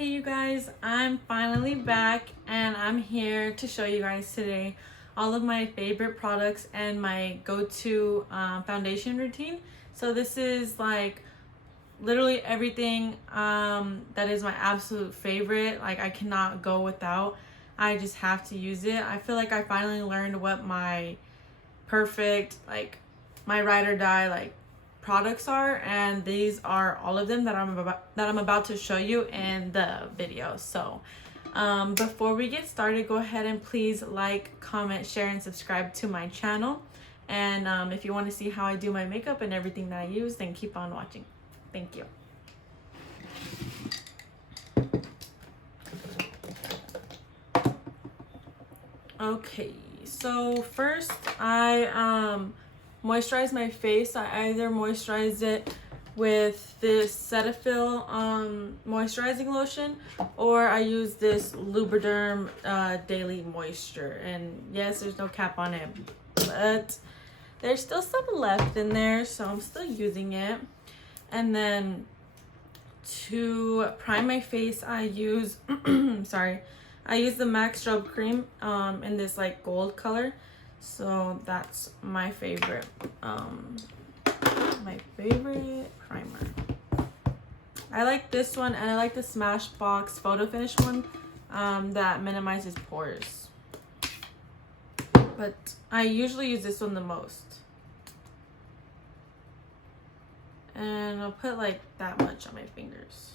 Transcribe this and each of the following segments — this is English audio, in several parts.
Hey you guys, I'm finally back and I'm here to show you guys today all of my favorite products and my go-to foundation routine. So this is like literally everything that is my absolute favorite. Like I cannot go without. I just have to use it. I feel like I finally learned what my perfect, like my ride or die like products are, and these are all of them that I'm about to show you in the video. So before we get started, go ahead and please like, comment, share, and subscribe to my channel. And if you want to see how I do my makeup and everything that I use, then keep on watching. Thank you. Okay, so first I moisturize my face. I either moisturize it with this Cetaphil moisturizing lotion, or I use this Lubriderm Daily Moisture. And yes, there's no cap on it, but there's still some left in there, so I'm still using it. And then to prime my face, I use I use the MAC Strobe cream in this like gold color. So that's my favorite primer. I like this one, and I like the Smashbox Photo Finish one that minimizes pores. But I usually use this one the most. And I'll put like that much on my fingers.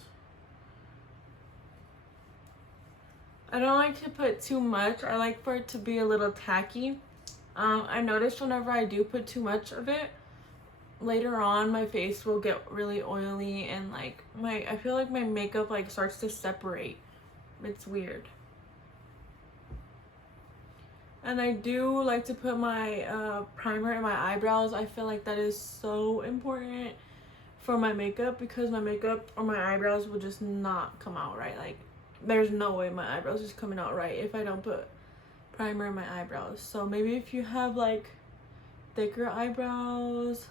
I don't like to put too much. I like for it to be a little tacky. I noticed whenever I do put too much of it, later on my face will get really oily, and like I feel like my makeup like starts to separate. It's weird. And I do like to put my primer in my eyebrows. I feel like that is so important for my makeup, because my makeup or my eyebrows will just not come out right. Like there's no way my eyebrows is coming out right if I don't put primer in my eyebrows. So maybe if you have like thicker eyebrows,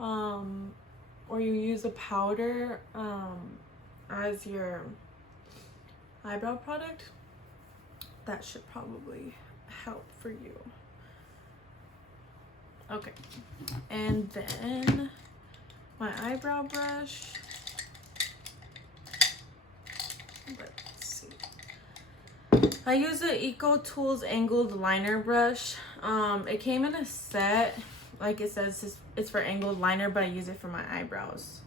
or you use a powder as your eyebrow product, that should probably help for you. Okay, and then my eyebrow brush. Let's see. I use the Eco Tools angled liner brush. It came in a set. Like it says, it's for angled liner, but I use it for my eyebrows.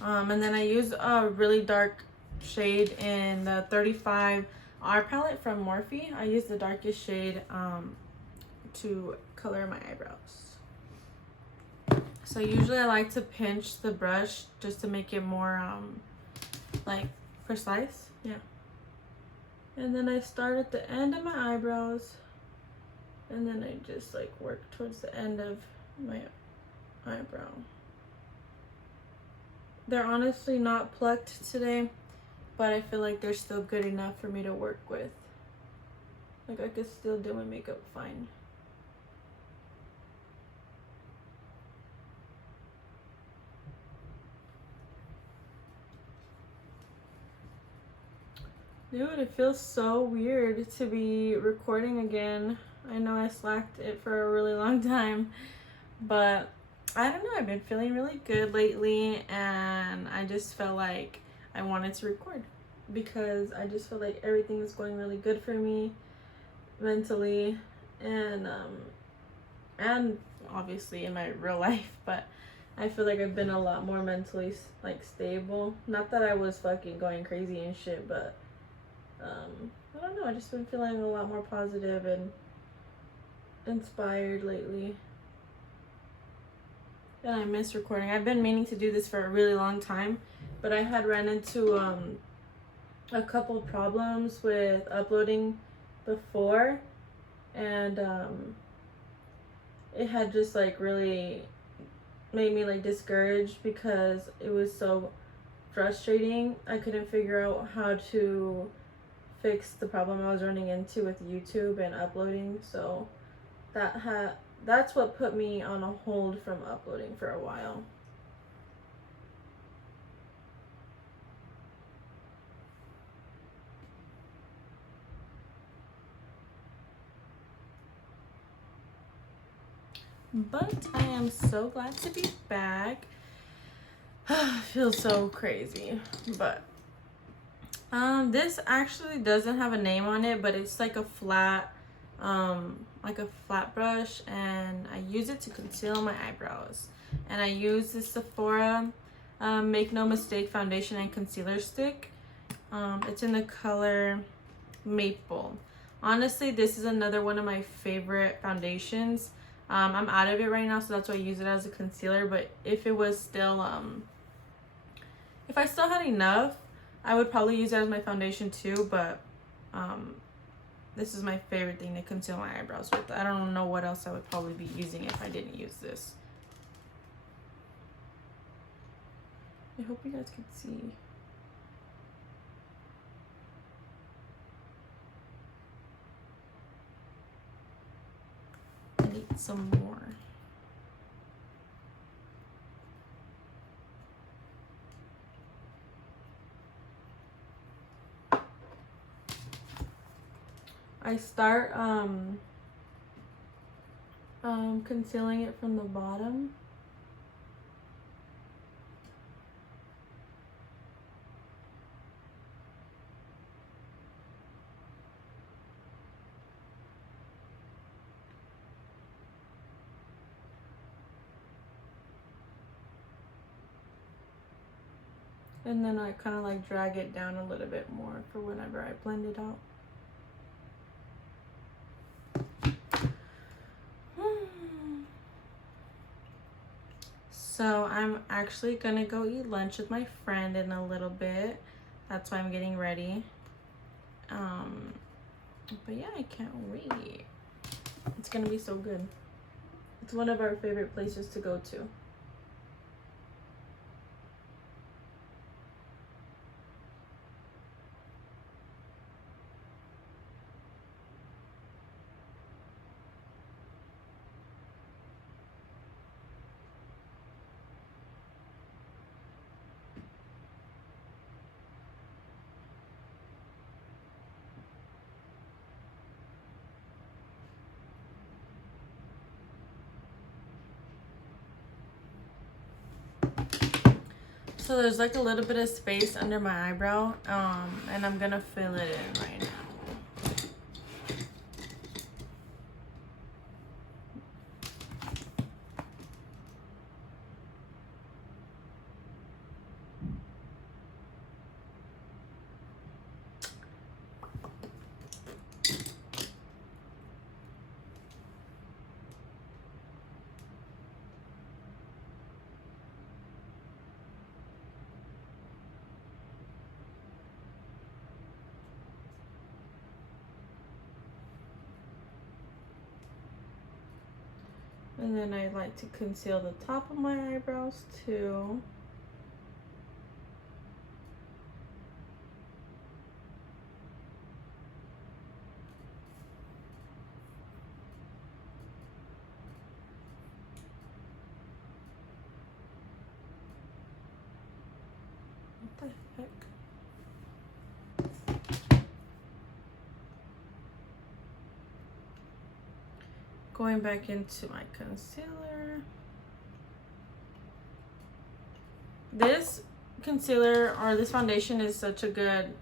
And then I use a really dark shade in the 35R palette from Morphe. I use the darkest shade to color my eyebrows. So usually I like to pinch the brush just to make it more like precise. Yeah. And then I start at the end of my eyebrows, and then I just like work towards the end of my eyebrow. They're honestly not plucked today, but I feel like they're still good enough for me to work with. Like I could still do my makeup fine. Dude, it feels so weird to be recording again. I know I slacked it for a really long time, but I don't know, I've been feeling really good lately, and I just felt like I wanted to record because I just feel like everything is going really good for me mentally, and obviously in my real life, but I feel like I've been a lot more mentally like stable. Not that I was fucking going crazy and shit, but I don't know, I just been feeling a lot more positive and inspired lately. And I miss recording. I've been meaning to do this for a really long time, but I had ran into a couple problems with uploading before, and it had just like really made me like discouraged because it was so frustrating. I couldn't figure out how to fix the problem I was running into with YouTube and uploading, so that's what put me on a hold from uploading for a while. But I am so glad to be back. Feels so crazy, but this actually doesn't have a name on it, but it's like a flat brush, and I use it to conceal my eyebrows. And I use the Sephora Make No Mistake foundation and concealer stick. It's in the color Maple. Honestly, this is another one of my favorite foundations. I'm out of it right now, so that's why I use it as a concealer. But if it was still if I still had enough, I would probably use it as my foundation too, but this is my favorite thing to conceal my eyebrows with. I don't know what else I would probably be using if I didn't use this. I hope you guys can see. I need some more. I start concealing it from the bottom. And then I kind of like drag it down a little bit more for whenever I blend it out. So I'm actually gonna go eat lunch with my friend in a little bit. That's why I'm getting ready. But yeah, I can't wait. It's gonna be so good. It's one of our favorite places to go to. So there's like a little bit of space under my eyebrow, and I'm gonna fill it in right now. And then I like to conceal the top of my eyebrows too. What the heck? Going back into my concealer. This concealer or this foundation is such a good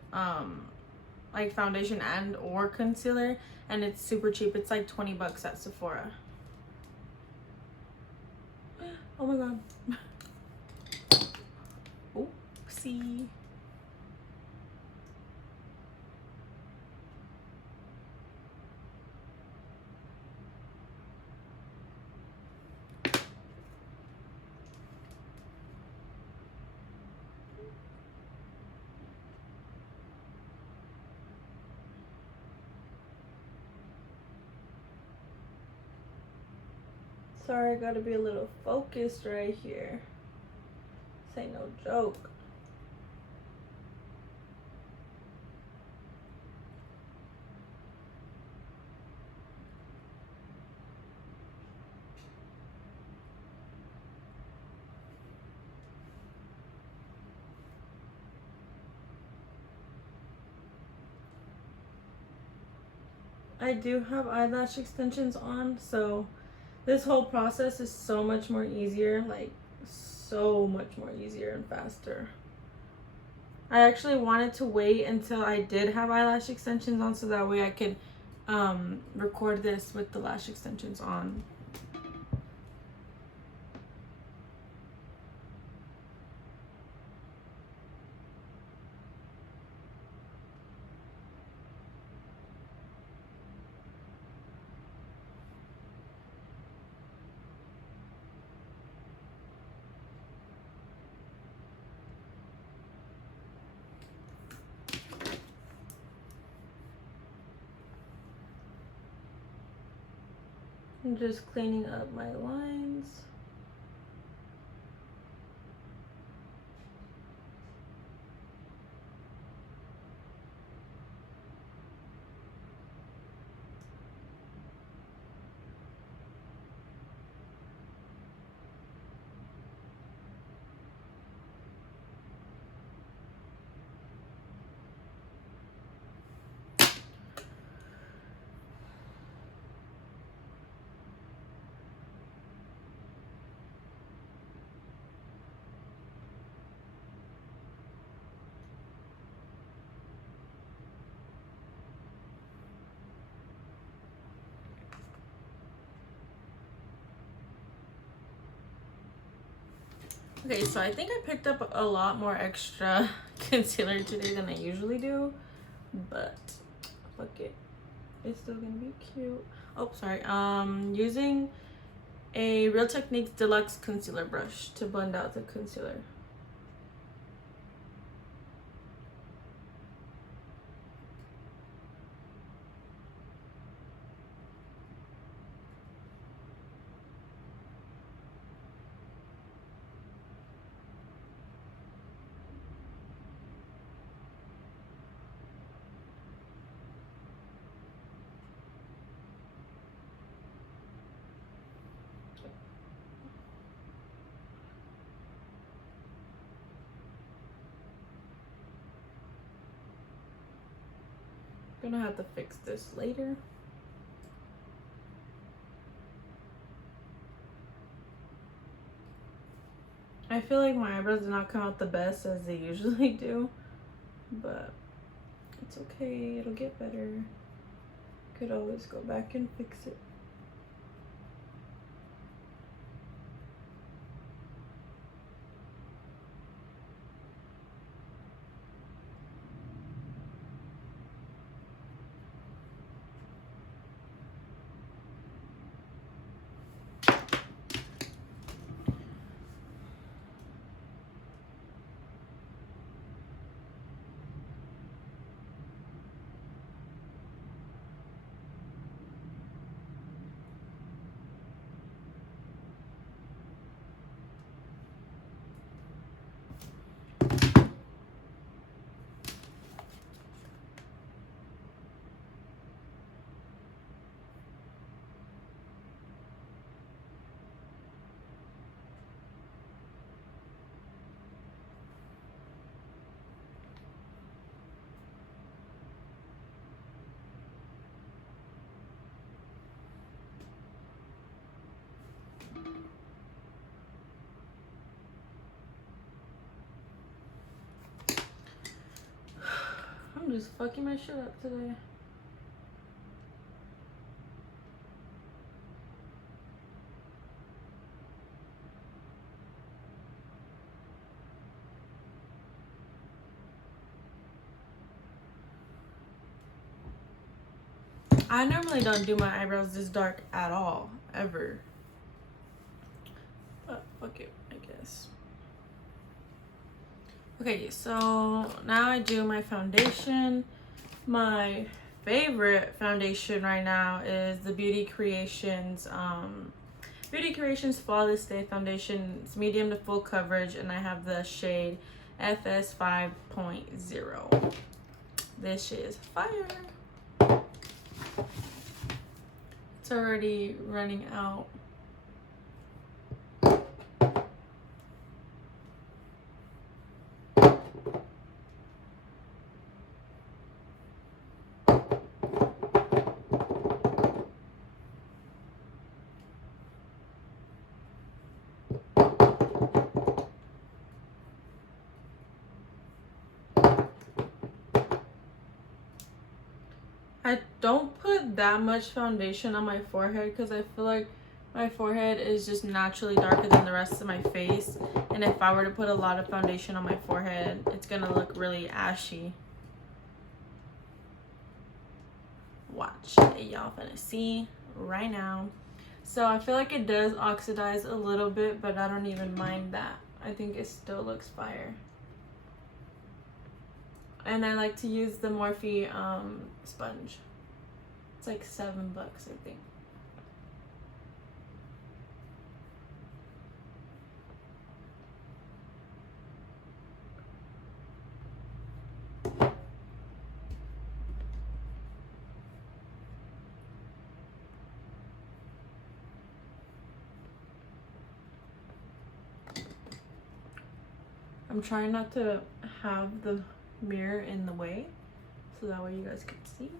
like foundation and or concealer, and it's super cheap. It's like 20 bucks at Sephora. Oh my god. Oopsie. Sorry, I gotta be a little focused right here. This ain't no joke. I do have eyelash extensions on, so This whole process is so much more easier, like so much more easier and faster. I actually wanted to wait until I did have eyelash extensions on so that way I could record this with the lash extensions on. I'm just cleaning up my lines. Okay, so I think I picked up a lot more extra concealer today than I usually do, but fuck it. It's still gonna be cute. Oh, sorry. Using a Real Techniques Deluxe Concealer Brush to blend out the concealer. Gonna have to fix this later. I feel like my eyebrows did not come out the best as they usually do, but it's okay, it'll get better. Could always go back and fix it. I'm just fucking my shit up today. I normally don't do my eyebrows this dark at all, ever. But fuck it, I guess. Okay, so now I do my foundation. My favorite foundation right now is the Beauty Creations Flawless Day Foundation. It's medium to full coverage, and I have the shade FS 5.0. This shit is fire. It's already running out. I don't put that much foundation on my forehead because I feel like my forehead is just naturally darker than the rest of my face. And if I were to put a lot of foundation on my forehead, it's gonna look really ashy. Watch, y'all finna see right now. So I feel like it does oxidize a little bit, but I don't even mind that. I think it still looks fire. And I like to use the Morphe sponge. It's like $7, I think. I'm trying not to have the mirror in the way so that way you guys can see.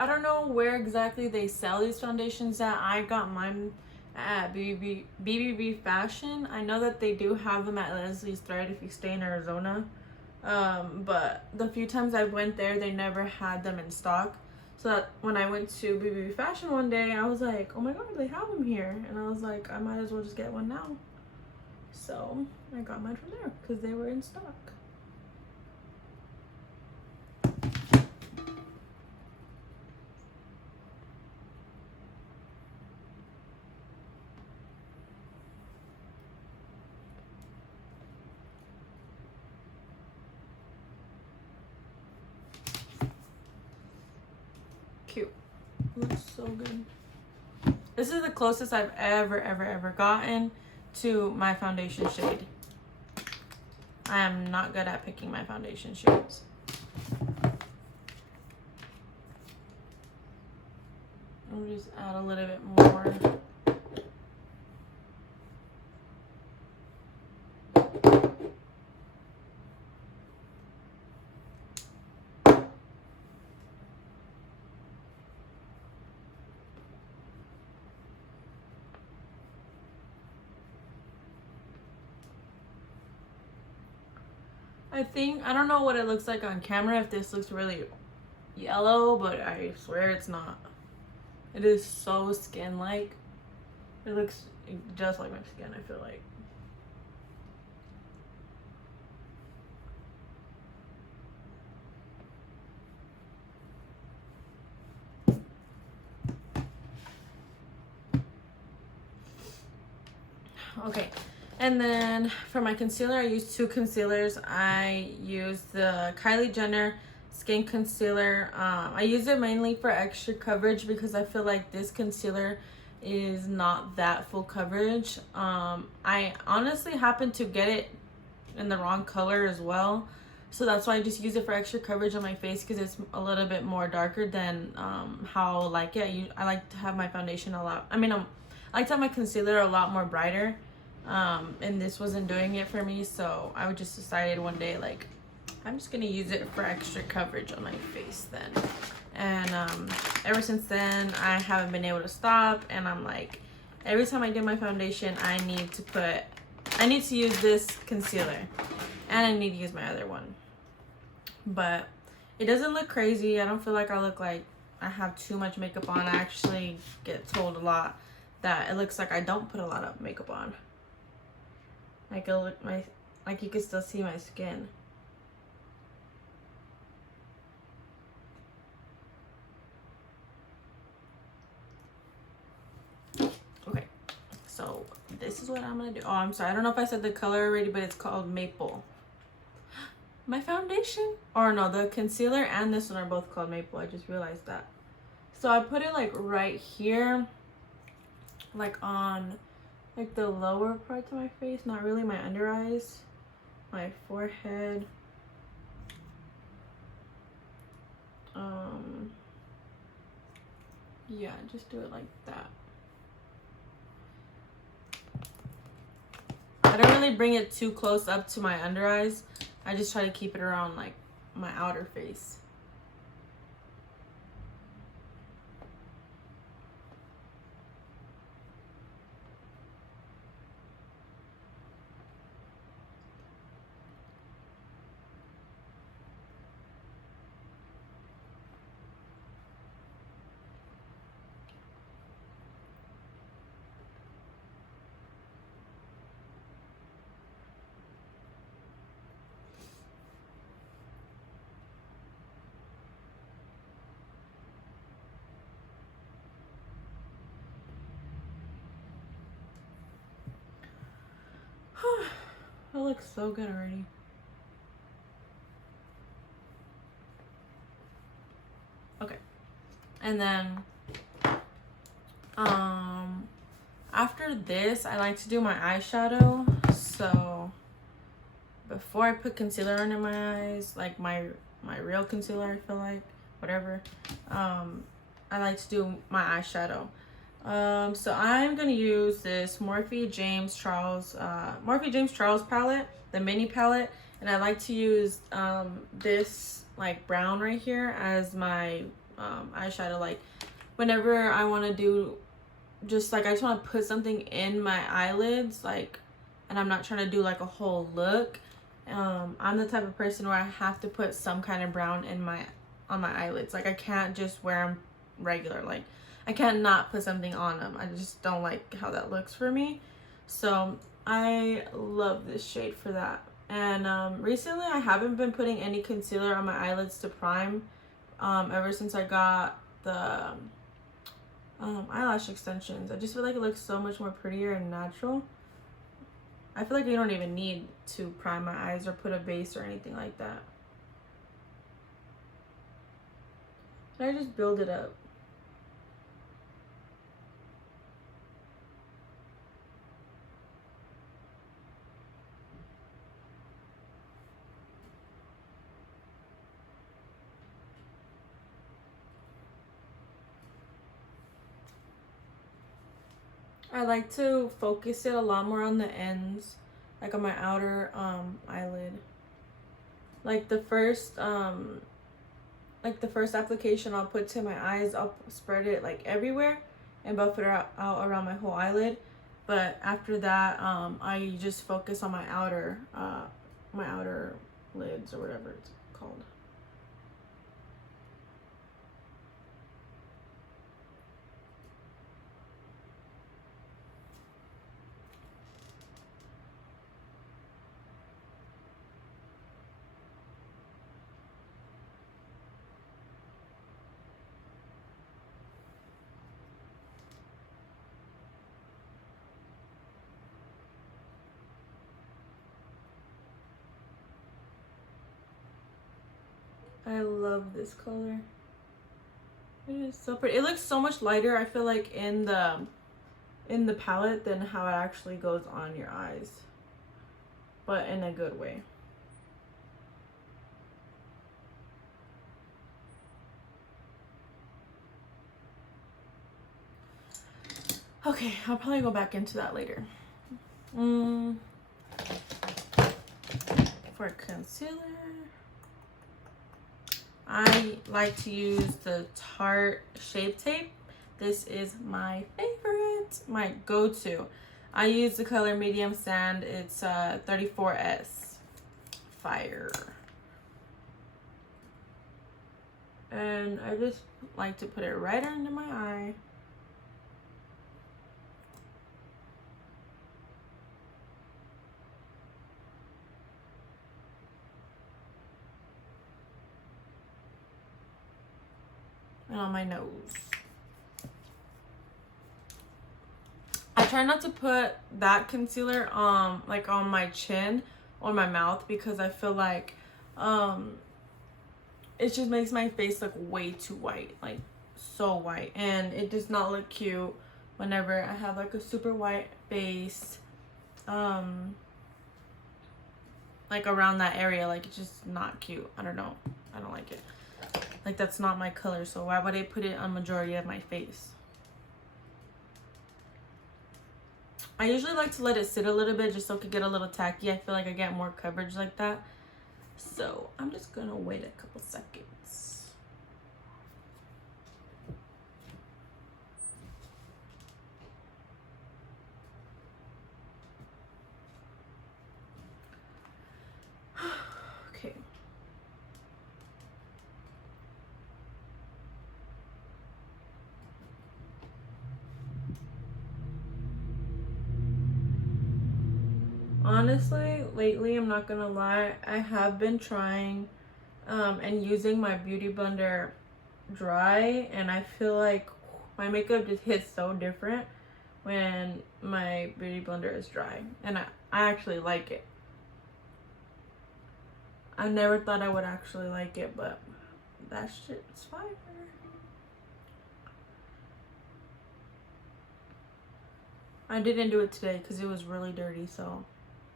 I don't know where exactly they sell these foundations at. I got mine at BBB Fashion. I know that they do have them at Leslie's Thread if you stay in Arizona. But the few times I went there, they never had them in stock. So that when I went to BBB Fashion one day, I was like, oh my god, they have them here. And I was like, I might as well just get one now. So I got mine from there because they were in stock. Cute. Looks so good. This is the closest I've ever gotten to my foundation shade. I am not good at picking my foundation shades. I'll just add a little bit more. I don't know what it looks like on camera, if this looks really yellow, but I swear it's not. It is so skin-like. It looks just like my skin, I feel like. Okay, and then for my concealer, I use two concealers. I use the Kylie Jenner Skin Concealer. I use it mainly for extra coverage because I feel like this concealer is not that full coverage. I honestly happen to get it in the wrong color as well. So that's why I just use it for extra coverage on my face because it's a little bit more darker than how I like it. I like to have my foundation a lot. I like to have my concealer a lot more brighter. And this wasn't doing it for me, so I just decided one day, like, I'm just gonna use it for extra coverage on my face then. And ever since then, I haven't been able to stop, and I'm like, every time I do my foundation, I need to use this concealer, and I need to use my other one. But it doesn't look crazy. I don't feel like I look like I have too much makeup on. I actually get told a lot that it looks like I don't put a lot of makeup on. Like you can still see my skin. Okay, so this is what I'm gonna do. Oh, I'm sorry. I don't know if I said the color already, but it's called Maple. My foundation, or no, the concealer and this one are both called Maple. I just realized that. So I put it like right here, like on like the lower parts of my face, not really my under eyes, my forehead, yeah, just do it like that. I don't really bring it too close up to my under eyes. I just try to keep it around like my outer face. That looks so good already. Okay. And then after this, I like to do my eyeshadow. So before I put concealer under my eyes, like my real concealer, I feel like, whatever, I like to do my eyeshadow. So I'm gonna use this Morphe James Charles palette, the mini palette, and I like to use this like brown right here as my eyeshadow. Like whenever I want to do just like I just want to put something in my eyelids, like, and I'm not trying to do like a whole look. I'm the type of person where I have to put some kind of brown in on my eyelids. Like I can't just wear them regular. Like I can't not put something on them. I just don't like how that looks for me. So I love this shade for that. And recently I haven't been putting any concealer on my eyelids to prime ever since I got the eyelash extensions. I just feel like it looks so much more prettier and natural. I feel like you don't even need to prime my eyes or put a base or anything like that. And I just build it up. I like to focus it a lot more on the ends, like on my outer eyelid. Like the first application I'll put to my eyes, I'll spread it like everywhere and buff it out around my whole eyelid. But after that, I just focus on my outer lids or whatever it's called. I love this color. It is so pretty. It looks so much lighter, I feel like, in the palette than how it actually goes on your eyes. But in a good way. Okay, I'll probably go back into that later. For concealer, I like to use the Tarte Shape Tape. This is my favorite, my go-to. I use the color Medium Sand. It's 34S. Fire. And I just like to put it right under my eye. And on my nose. I try not to put that concealer like on my chin or my mouth because I feel like it just makes my face look way too white, like so white, and it does not look cute whenever I have like a super white face like around that area. Like it's just not cute. I don't know, I don't like it. Like that's not my color, so why would I put it on majority of my face? I usually like to let it sit a little bit just so it could get a little tacky. I feel like I get more coverage like that. So I'm just gonna wait a couple seconds. Okay. Honestly, lately, I'm not gonna lie, I have been trying and using my beauty blender dry, and I feel like my makeup just hits so different when my beauty blender is dry, and I actually like it. I never thought I would actually like it, but that shit's fire. I didn't do it today because it was really dirty, so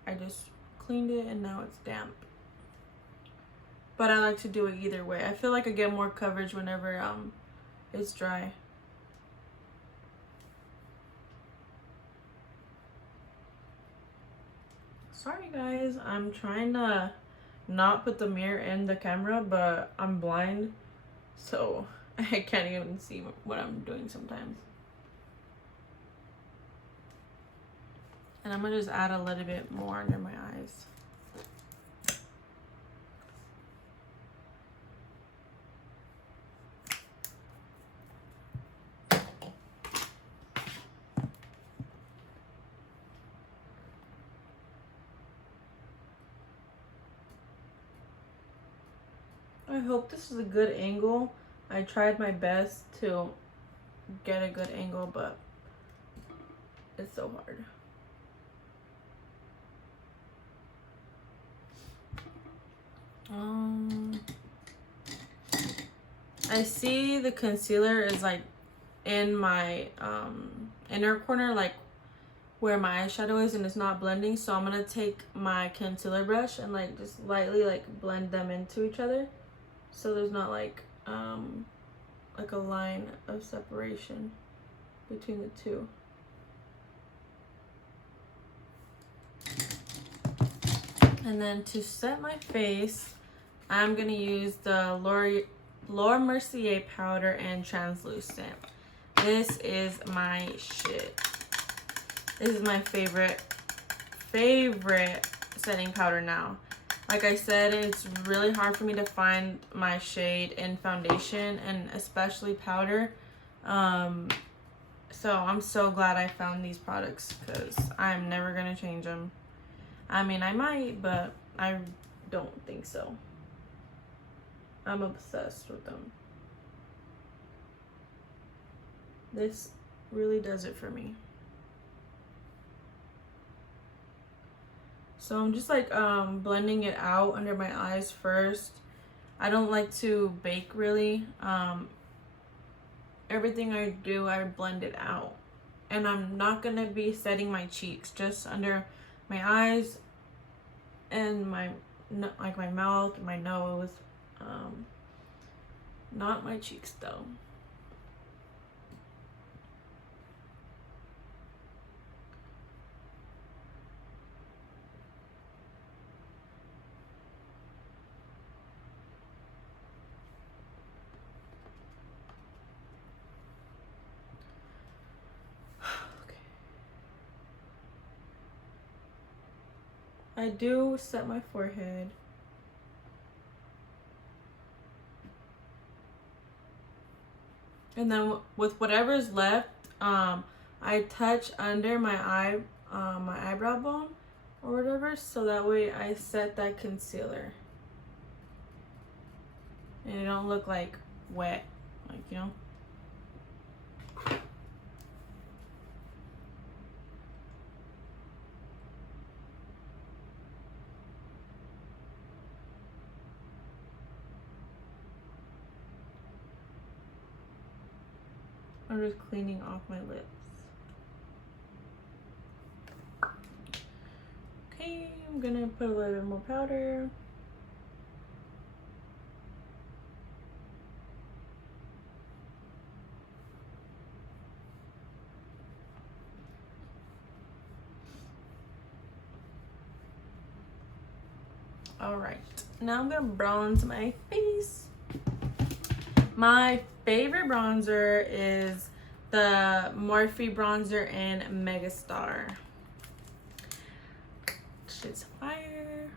I just cleaned it and now it's damp. But I like to do it either way. I feel like I get more coverage whenever it's dry. Sorry guys, I'm trying to not put the mirror in the camera, but I'm blind, so I can't even see what I'm doing sometimes. And I'm gonna just add a little bit more under my eyes. I hope this is a good angle. I tried my best to get a good angle, but it's so hard. I see the concealer is like in my inner corner, like where my eyeshadow is, and it's not blending, so I'm gonna take my concealer brush and like just lightly like blend them into each other, so there's not like a line of separation between the two. And then to set my face, I'm gonna use the Laura Mercier powder and translucent. This is my shit. This is my favorite setting powder now. Like I said, it's really hard for me to find my shade in foundation and especially powder. So I'm so glad I found these products because I'm never gonna change them. I mean, I might, but I don't think so. I'm obsessed with them. This really does it for me. So I'm just like blending it out under my eyes first. I don't like to bake really. Everything I do, I blend it out. And I'm not gonna be setting my cheeks, just under my eyes and my mouth, my nose. Not my cheeks though. I do set my forehead. And then with whatever's left, I touch under my eyebrow bone or whatever, so that way I set that concealer. And it don't look like wet, like, you know. I'm just cleaning off my lips. Okay, I'm gonna put a little bit more powder. All right, now I'm gonna bronze my face. My favorite bronzer is the Morphe bronzer in Megastar. Shit's fire.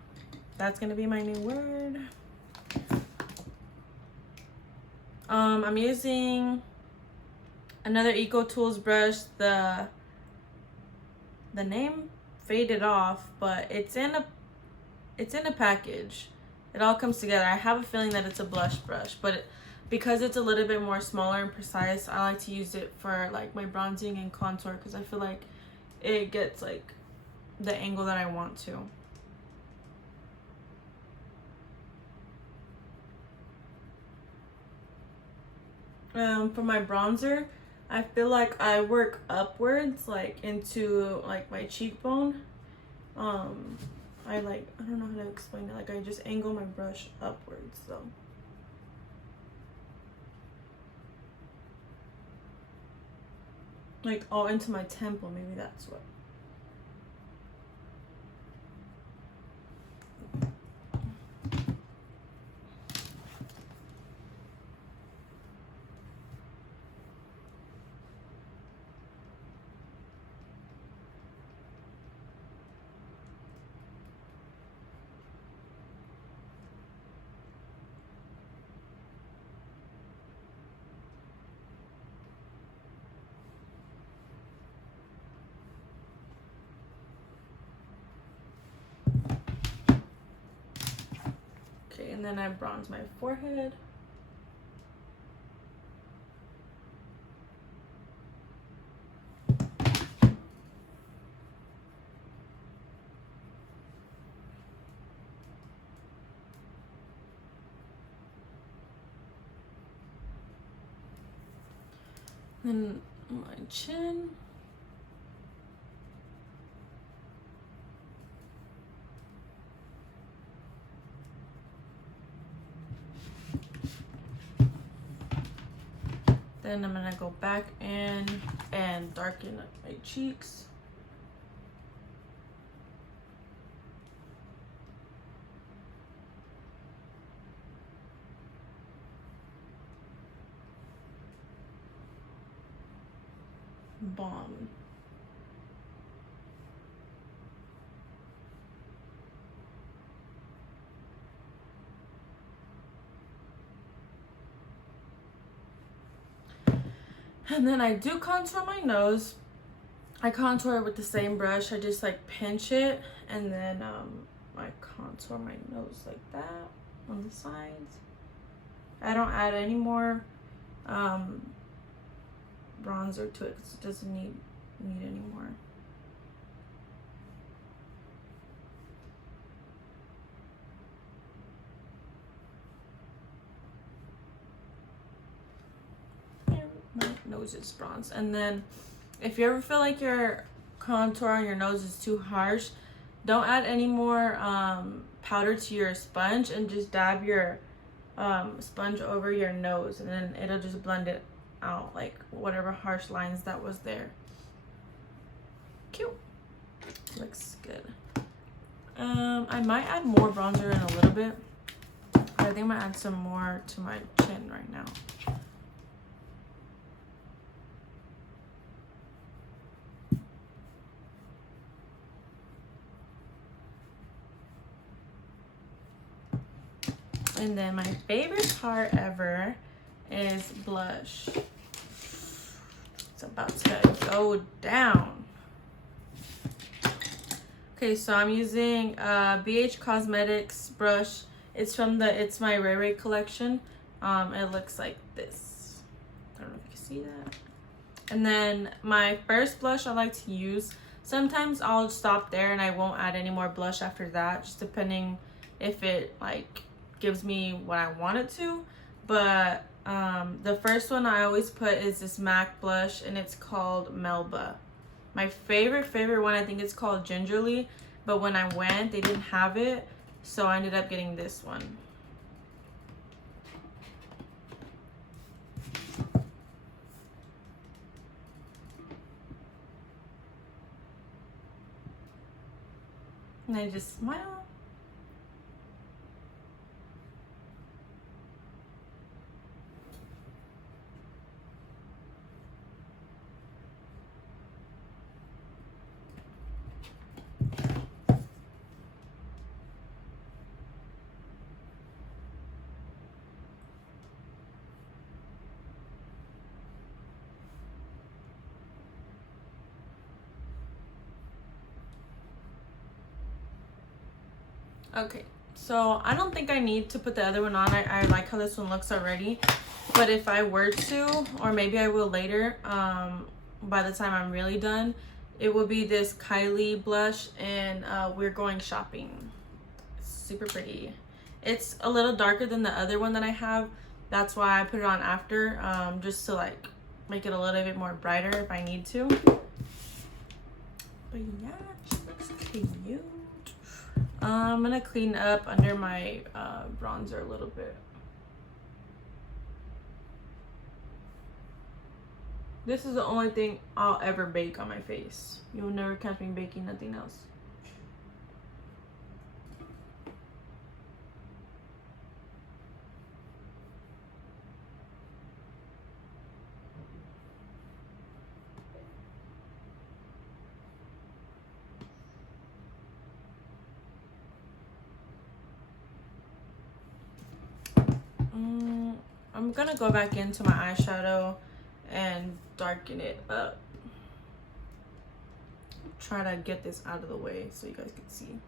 That's gonna be my new word. I'm using another Eco Tools brush. The name faded off, but it's in a package. It all comes together. I have a feeling that it's a blush brush, but because it's a little bit more smaller and precise, I like to use it for like my bronzing and contour because I feel like it gets like the angle that I want to. For my bronzer, I feel like I work upwards, like into like my cheekbone. I don't know how to explain it. Like I just angle my brush upwards, so. Like all into my temple, maybe that's what. Okay, and then I bronze my forehead. Then my chin. Then I'm gonna go back in and darken my cheeks. Bomb. And then I do contour my nose. I contour with the same brush. I just like pinch it and then I contour my nose like that on the sides. I don't add any more bronzer to it because it doesn't need any more. My nose is bronze. And then if you ever feel like your contour on your nose is too harsh, don't add any more powder to your sponge and just dab your sponge over your nose, and then it'll just blend it out, like whatever harsh lines that was there. Cute. Looks good. I might add more bronzer in a little bit. I think I'm gonna add some more to my chin right now. And then my favorite part ever is blush. It's about to go down. Okay, so I'm using BH Cosmetics brush. It's from the It's My Ray Ray collection. It looks like this. I don't know if you can see that. And then my first blush I like to use. Sometimes I'll stop there and I won't add any more blush after that, just depending if it like gives me what I want it to. But the first one I always put is this MAC blush, and it's called Melba. My favorite one, I think it's called Gingerly, but when I went they didn't have it, so I ended up getting this one. And I just smile. Okay, so I don't think I need to put the other one on. I like how this one looks already. But if I were to, or maybe I will later, by the time I'm really done, it will be this Kylie blush, and We're Going Shopping. It's super pretty. It's a little darker than the other one that I have That's why I put it on after, just to like make it a little bit more brighter if I need to. But yeah, she looks cute. I'm gonna clean up under my bronzer a little bit. This is the only thing I'll ever bake on my face. You'll never catch me baking nothing else. I'm gonna go back into my eyeshadow and darken it up. Try to get this out of the way so you guys can see.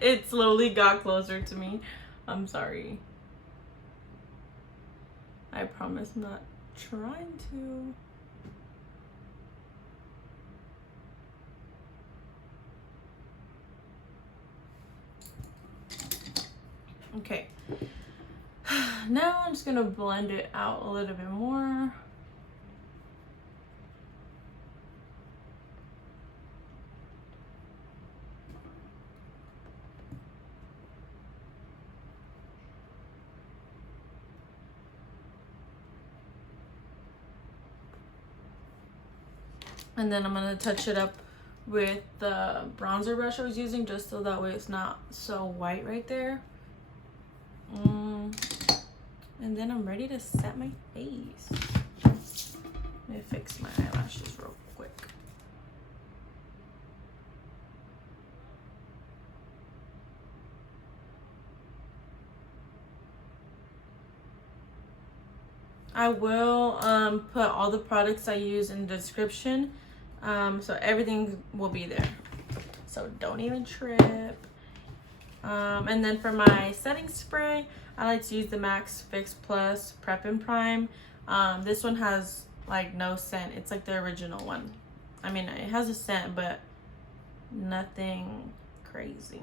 It slowly got closer to me. I'm sorry. I promise I'm not trying to. Okay. Now I'm just gonna blend it out a little bit more. And then I'm gonna touch it up with the bronzer brush I was using, just so that way it's not so white right there. And then I'm ready to set my face. Let me fix my eyelashes real quick. I will put all the products I use in the description, so everything will be there, so don't even trip. And then for my setting spray, I like to use the Max Fix Plus Prep and Prime. This one has like no scent. It's like the original one. I mean, it has a scent, but nothing crazy.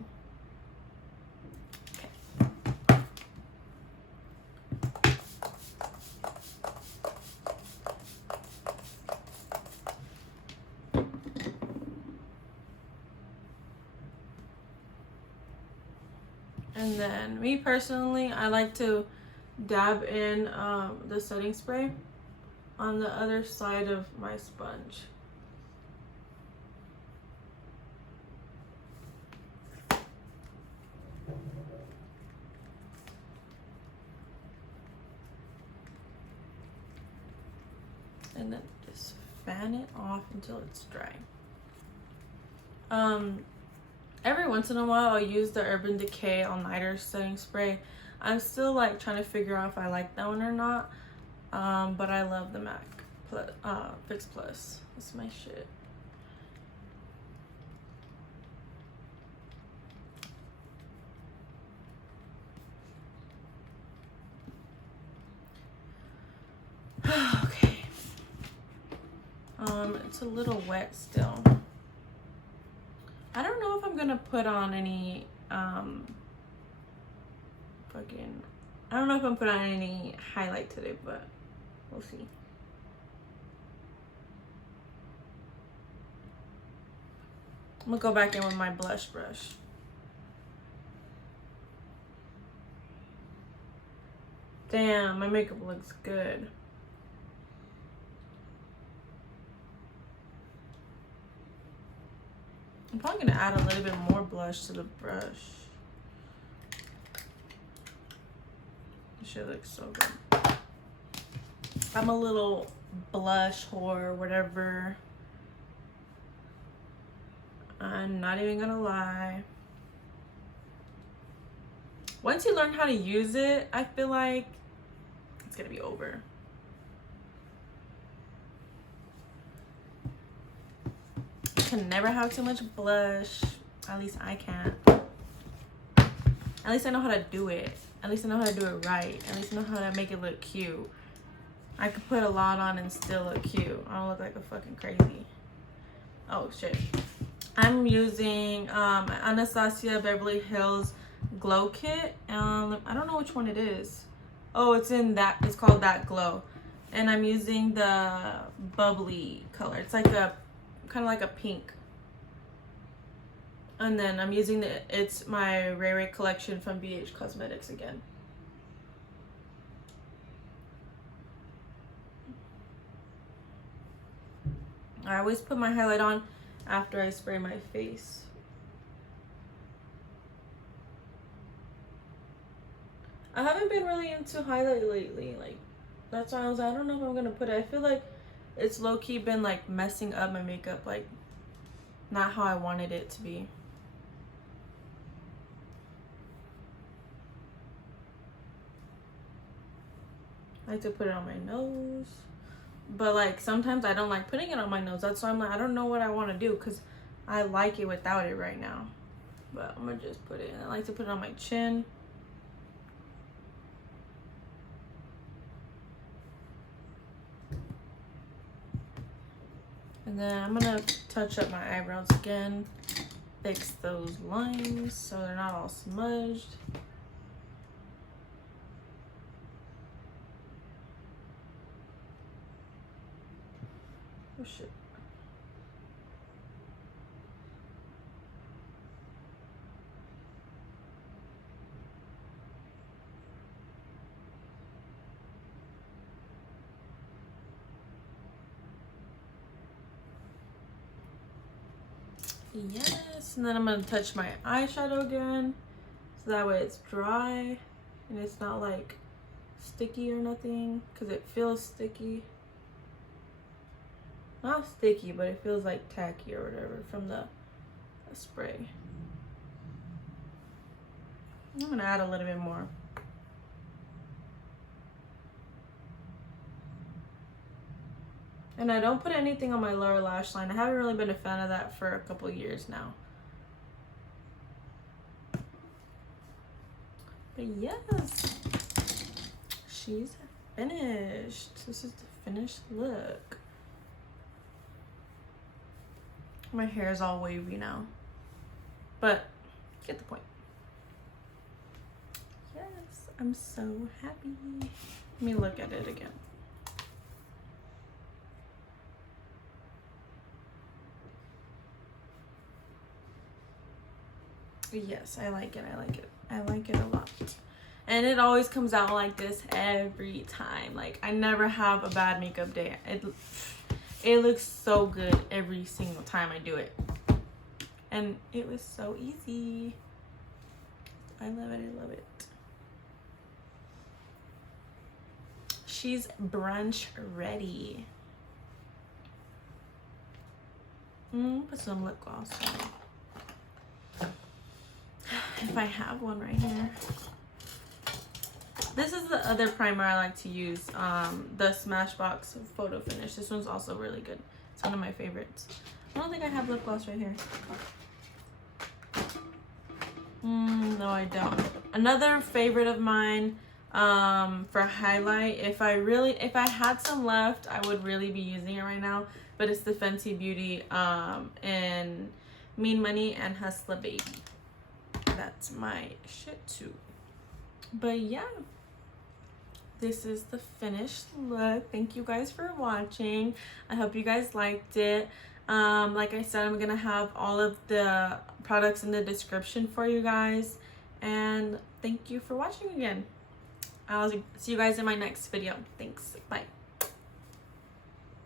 And then me personally, I like to dab in the setting spray on the other side of my sponge. And then just fan it off until it's dry. Every once in a while I'll use the Urban Decay All-Nighter setting spray. I'm still like trying to figure out if I like that one or not. But I love the Mac Fix Plus. It's my shit. Okay. It's a little wet still. I don't know if I'm gonna put on any I don't know if I'm putting on any highlight today, but we'll see. I'm gonna go back in with my blush brush. Damn, my makeup looks good. I'm probably gonna add a little bit more blush to the brush. This shit looks so good. I'm a little blush whore, whatever. I'm not even gonna lie. once you learn how to use it, I feel like it's gonna be over. You can never have too much blush. At least I can't. At least I know how to do it. At least I know how to do it right. At least I know how to make it look cute. I could put a lot on and still look cute. I don't look like a fucking crazy. Oh shit. I'm using Anastasia Beverly Hills Glow Kit. I don't know which one it is. Oh, it's in that. It's called That Glow. And I'm using the bubbly color. It's like a kind of like a pink. And then I'm using it's my Ray Ray collection from BH Cosmetics again. I always put my highlight on after I spray my face. I haven't been really into highlight lately. Like, that's why I was like, I don't know if I'm gonna put it. I feel like it's low-key been like messing up my makeup, like not how I wanted it to be. I like to put it on my nose, but like sometimes I don't like putting it on my nose. That's why I'm like, I don't know what I want to do because I like it without it right now. But I'm gonna just put it in. I like to put it on my chin. And then I'm gonna touch up my eyebrows again, fix those lines so they're not all smudged. Oh shit. Yes, and then I'm gonna touch my eyeshadow again so that way it's dry and it's not like sticky or nothing, because it feels sticky. Not sticky, but it feels like tacky or whatever from the spray. I'm gonna add a little bit more. And I don't put anything on my lower lash line. I haven't really been a fan of that for a couple years now. But yes, she's finished. This is the finished look. My hair is all wavy now, but get the point. Yes, I'm so happy. Let me look at it again. Yes, I like it. I like it. I like it a lot. And it always comes out like this every time. Like, I never have a bad makeup day. It looks so good every single time I do it. And it was so easy. I love it. I love it. She's brunch ready. Put some lip gloss on. If I have one right here. This is the other primer I like to use, the Smashbox Photo Finish. This one's also really good. It's one of my favorites. I don't think I have lip gloss right here. No, I don't. Another favorite of mine for highlight, if I had some left, I would really be using it right now. But it's the Fenty Beauty in Mean Money and Hustler Baby. That's my shit too. But yeah, this is the finished look. Thank you guys for watching. I hope you guys liked it. Like I said, I'm gonna have all of the products in the description for you guys, and thank you for watching again. I'll see you guys in my next video. Thanks. Bye.